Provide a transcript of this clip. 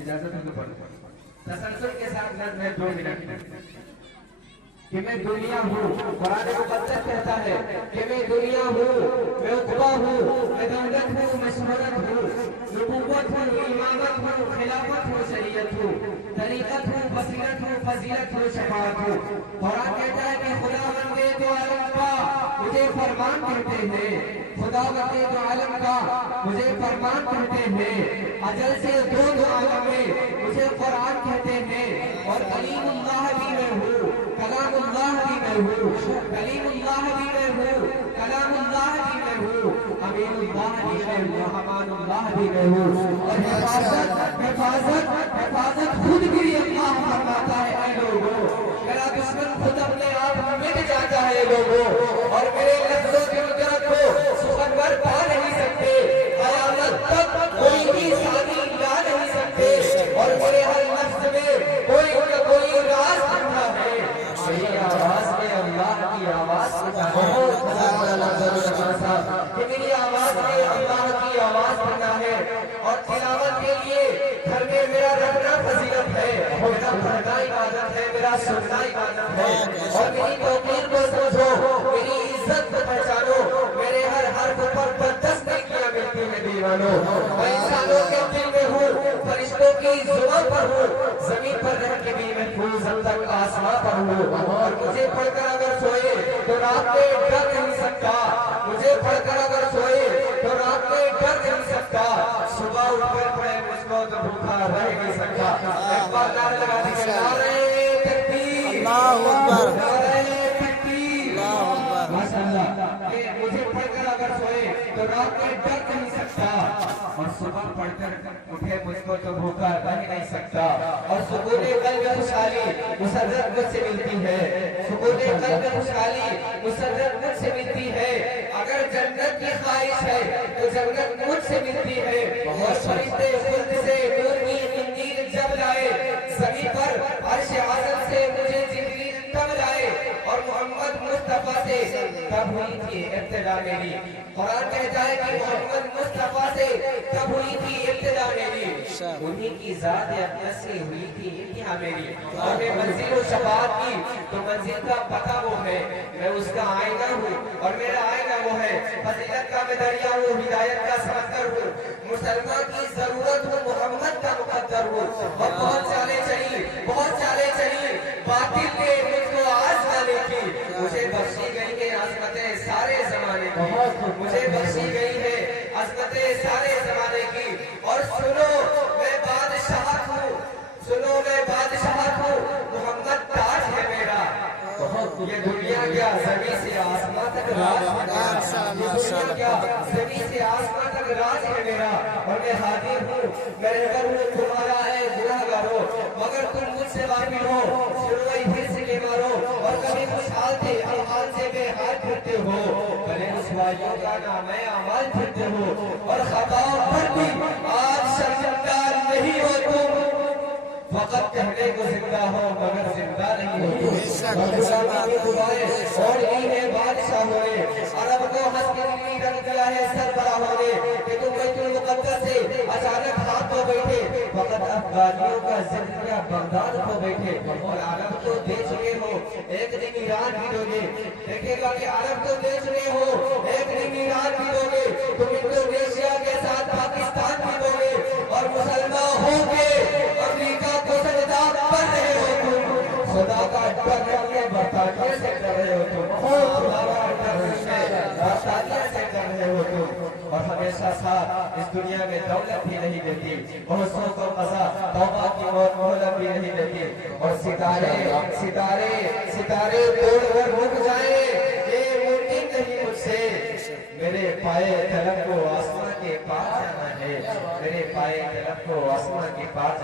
इजाजत है तो पढ़ तसल्सल के साथ मैं 2 मिनट कि मैं दुनिया हूँ। कुरान मुक़द्दस कहता है कि मैं दुनिया हूँ, मैं उक़बा हूँ, मैं दौलत हूँ, मैं शोहरत हूँ, नबूवत हूँ, इमामत हूँ, खिलाफत हूँ, शरीयत हूँ, तरीक़त हूँ, बसीरत हूँ, फजीलत हूँ, शफाअत हूँ। कुरान कहता है कि खुदावंदे दो आलम का मुझे फरमान कहते हैं, खुदावंदे दो आलम का मुझे फरमान कहते हैं, अजल से दो आलम में मुझे कुरान कहते हैं, और कलीमुल्लाह भी मैं हूँ, कलामुल्लाह भी मैं हूँ, कलीमुल्लाह भी मैं हूँ, कलामुल्लाह भी मैं हूँ, अमीनुल्लाह भी मैं हूँ, अमानुल्लाह भी मैं हूँ। और हिफाजत हिफाजत हिफाजत खुद भी अल्लाह फरमाता है। ऐ लोगों, मेरा दुश्मन खुद अपने आप मिट जाता है लोगों, और मेरे लफ्ज़ों की उजरत को सुखनवर पा नहीं सकते, कयामत तक कोई भी शादी ला नहीं सकते, और मेरे हर लफ्ज़ में कोई न कोई राज छुपा है। मेरी आवाज में अल्लाह की आवाज सुना है, कि मेरी आवाज में अल्लाह की आवाज सुना है। और तिलावत के लिए घर में मेरा रखना फजीलत है, मेरा पढ़ना इबादत है, मेरा सुनना इबादत है। और मेरी तौकीर को समझो, मेरी इज्जत को पहचानो, मेरे हर हर्फ पर 10 नेकियां मिलती है दीवानों। मैं इंसानों के दिल में हूँ, फरिश्तों की जुबान पर हूँ, जमीन पर रह के भी महफूज जब तक आसमां पर हूँ। और मुझे पढ़कर अगर सोए तो रात में डर नहीं सकता, मुझे पढ़कर अगर सोए तो रात में डर नहीं सकता, सुबह उठकर पड़े मुझको तो भूखा रह नहीं सकता। एक बार नारे लगा दीजिए, नारे तकबीर, अल्लाहू अकबर, नारे तकबीर, अल्लाहू अकबर। माशाअल्लाह, कि मुझे पढ़कर अगर सोए तो रात में डर नहीं सकता, और सुबह पढ़कर उठे मुझको तो भूखा रह नहीं सकता। और सुकून कल्ब खुशहाली मुसर्रत मुझसे मिलती है, सुकून कल्ब खुशहाली मुसर्रत मुझसे मिलती है। अगर जन्नत की ख्वाहिश है तो जन्नत मुझसे मिलती है। और फरिश्ते खुद से नूर की इंजील जब लाए, ज़मीन पर अर्श आज़म से मुझे जिब्रील तब लाए, और मोहम्मद मुस्तफा से तब हुई थी इब्तिदा मेरी। कुरान कहता है कि मोहम्मद मुस्तफा से तब हुई थी इब्तिदा मेरी, उन्हीं की ज़ात अक़दस से हुई थी इंतहा मेरी। और मैं मंजिल शफ़ाअत की तो मंजिल का पता वो है, मैं उसका आईना हूँ, और मेरा आईना वो है। फजीलत का मैं दरिया हूँ, हिदायत का समंदर हूँ, मुसलमान की जरूरत हूँ, मोहम्मद का मुक़द्दर हूँ। और बहुत चाले चली बातिल ने मुझको आज़माने की, मुझे बख्शी गई है अज़मतें सारे ज़माने की, मुझे बख्शी गई है अज़मतें सारे ज़माने की। और सुनो मैं बादशाह हूँ, सुनो मैं बादशाह हूँ, मोहम्मद ताज है मेरा। ये दुनिया क्या ज़मीन से आसमां तक राज है मेरा, ये दुनिया क्या ज़मीन से आसमां तक राज है मेरा। और मैं हाजिर हूँ, मैं रहबर हूँ, तुम्हारा है गुनाहगारो, मगर तुम मुझसे वाकिफ हो, सुनवाई फिर से ले मारो। और कभी खुशहाल थे अब हाल से बेहाल फिरते हो, भले रुसवाइयों का नाम है अमाल फिरते हो। और खताओं पर भी आज शर्मिंदा नहीं हो तुम, वक़्त कहने को जिंदा हो मगर जिंदा नहीं हो तुम। और ये बादशाहों ने अरब को हस्ती रख दिया है सरबराहों ने, कि तुम बैतुल मुक़द्दस से अचानक हाथ धो बैठे, वक़्त अफगानियों का जिक्र किया बगदाद को बैठे। और अरब तो दे चुके हो, एक दिन ईरान भी दोगे, देखेगा कि अरब तो दे चुके हो, एक दिन ईरान भी दोगे, तुम इंडोनेशिया के साथ पाकिस्तान भी दोगे। और मुसलमान होके अमेरिका को सजदा कर रहे हो तुम, खुदा का डर रखिए बरतानिया से कर रहे हो तुम, खुदा का डर रखिए बरतानिया से कर रहे हो तुम। और हमेशा साथ इस दुनिया में दौलत भी नहीं देती, बहुत सौ को मजा तौबा की मोहलत भी नहीं देती। और सितारे सितारे सितारे तोड़कर रुक जाए, ये मुमकिन नहीं मुझसे। मेरे पाए तलब को आसमां के पार जाना है, मेरे पाए तलब को आसमां के पार जाना